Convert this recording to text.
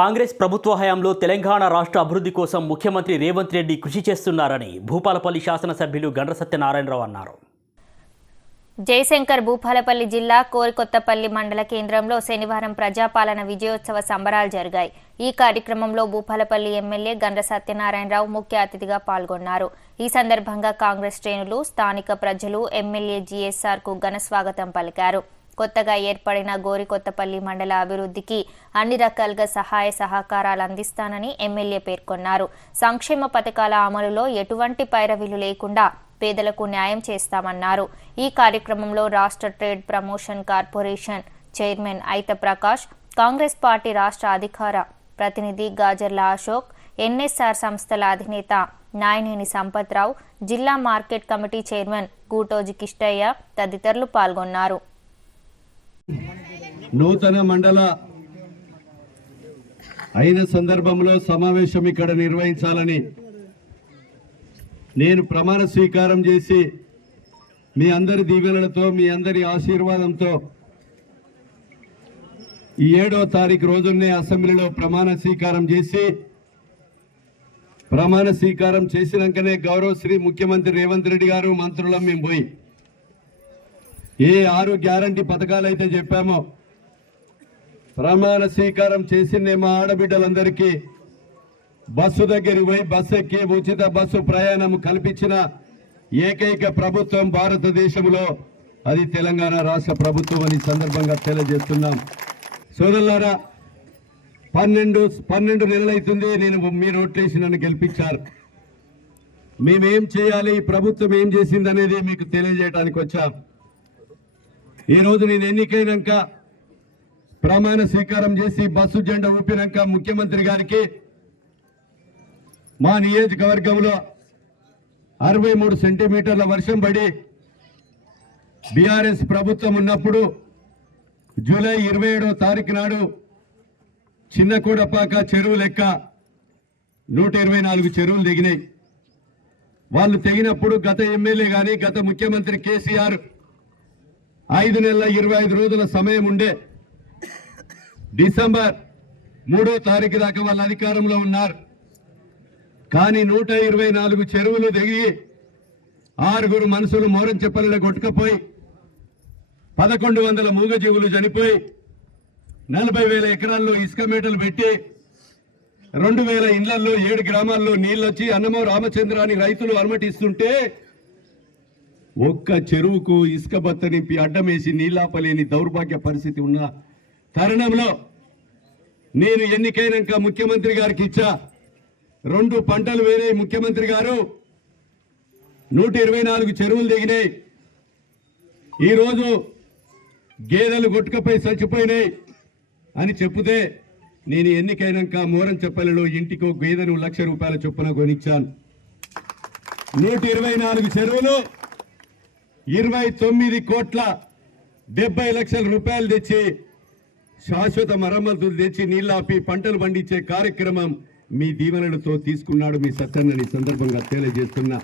కాంగ్రెస్ ప్రభుత్వ హయాంలో తెలంగాణ రాష్ట్ర అభివృద్ధి కోసం ముఖ్యమంత్రి రేవంత్ రెడ్డి కృషి చేస్తున్నారని భూపాలపల్లి శాసనసభ్యులు గండ్ర సత్యనారాయణరావు అన్నారు. జయశంకర్ భూపాలపల్లి జిల్లా కోరికొత్తపల్లి మండల కేంద్రంలో శనివారం ప్రజాపాలన విజయోత్సవ సంబరాలు జరిగాయి. ఈ కార్యక్రమంలో భూపాలపల్లి ఎమ్మెల్యే గండ్ర సత్యనారాయణరావు ముఖ్య అతిథిగా పాల్గొన్నారు. ఈ సందర్భంగా కాంగ్రెస్ శ్రేణులు, స్థానిక ప్రజలు ఎమ్మెల్యే జీఎస్ఆర్ కు ఘన స్వాగతం పలికారు. కొత్తగా ఏర్పడిన గోరికొత్తపల్లి మండల అభివృద్ధికి అన్ని రకాలుగా సహాయ సహకారాలు అందిస్తానని ఎమ్మెల్యే పేర్కొన్నారు. సంక్షేమ పథకాల అమలులో ఎటువంటి పైరవీలు లేకుండా పేదలకు న్యాయం చేస్తామన్నారు. ఈ కార్యక్రమంలో రాష్ట్ర trade promotion corporation chairman ఐత Prakash, Congress party రాష్ట్ర అధికార ప్రతినిధి గాజర్ల అశోక్, ఎన్ఎస్ఆర్ సంస్థల అధినేత నాయనేని సంపత్రావు, జిల్లా మార్కెట్ కమిటీ చైర్మన్ గూటోజి కిష్టయ్య తదితరులు పాల్గొన్నారు. నూతన మండల అయిన సందర్భంలో సమావేశం ఇక్కడ నిర్వహించాలని నేను ప్రమాణ స్వీకారం చేసి మీ అందరి దీవెనలతో, మీ అందరి ఆశీర్వాదంతో ఈ 7వ తారీఖు రోజునే అసెంబ్లీలో ప్రమాణ స్వీకారం చేసి, ప్రమాణ స్వీకారం చేసినాకనే గౌరవ శ్రీ ముఖ్యమంత్రి రేవంత్ రెడ్డి గారు మంత్రులం మేము పోయి ఏ 6 గ్యారంటీ పథకాలు అయితే చెప్పామో ప్రమాణ స్వీకారం చేసిందే మా ఆడబిడ్డలందరికీ బస్సు దగ్గరికి పోయి బస్సు ఎక్కి ఉచిత బస్సు ప్రయాణం కల్పించిన ఏకైక ప్రభుత్వం భారతదేశంలో అది తెలంగాణ రాష్ట్ర ప్రభుత్వం అని సందర్భంగా తెలియజేస్తున్నాం. సోదరులారా, 12 నెలలైతుంది మీరు ఓట్లేసి నన్ను గెలిపించారు. మేమేం చేయాలి, ప్రభుత్వం ఏం చేసింది అనేది మీకు తెలియజేయడానికి వచ్చాం. ఈరోజు నేను ఎన్నికైనాక ప్రమాణ స్వీకారం చేసి బస్సు జెండా ఊపినాక ముఖ్యమంత్రి గారికి మా నియోజకవర్గంలో 63 సెంటీమీటర్ల వర్షం పడి బీఆర్ఎస్ ప్రభుత్వం ఉన్నప్పుడు జూలై 27వ తారీఖు నాడు చిన్నకూడపాక చెరువు లెక్క 124 చెరువులు తెగినాయి. వాళ్ళు తెగినప్పుడు గత ఎమ్మెల్యే కానీ గత ముఖ్యమంత్రి కేసీఆర్ 5 నెలల 25 రోజుల సమయం ఉండే డిసెంబర్ 3వ తారీఖు దాకా వాళ్ళ అధికారంలో ఉన్నారు. కానీ 124 చెరువులు దిగి 6 మనుషులు మోరం చెప్పలలో కొట్టుకుపోయి 1100 మూగజీవులు చనిపోయి 40,000 ఎకరాల్లో ఇసుక మేటలు పెట్టి 2,000 ఇండ్లలో 7 గ్రామాల్లో నీళ్ళొచ్చి అన్నమో రామచంద్రాన్ని రైతులు అనుమతిస్తుంటే ఒక్క చెరువుకు ఇసుక బత్త నింపి అడ్డమేసి నీళ్ళాపలేని దౌర్భాగ్య పరిస్థితి ఉన్న తరుణంలో నేను ఎన్నికైనాక ముఖ్యమంత్రి గారికి ఇచ్చా. 2 పంటలు వేరే ముఖ్యమంత్రి గారు 124 చెరువులు దిగినాయి. ఈరోజు గేదెలు కొట్టుకపోయి చచ్చిపోయినాయి అని చెప్తే నేను ఎన్నికైనాక మోరం చెప్పలలో ఇంటికి ఒక గేదెను ₹1,00,000 చొప్పున కొనిచ్చాను. 124 చెరువులు 29,70,00,000 తెచ్చి శాశ్వత మరమ్మతులు తెచ్చి నీళ్ళాపి పంటలు పండించే కార్యక్రమం మీ దీవెనలతో తీసుకున్నాడు మీ సత్యన్నని సందర్భంగా తెలియజేస్తున్నా.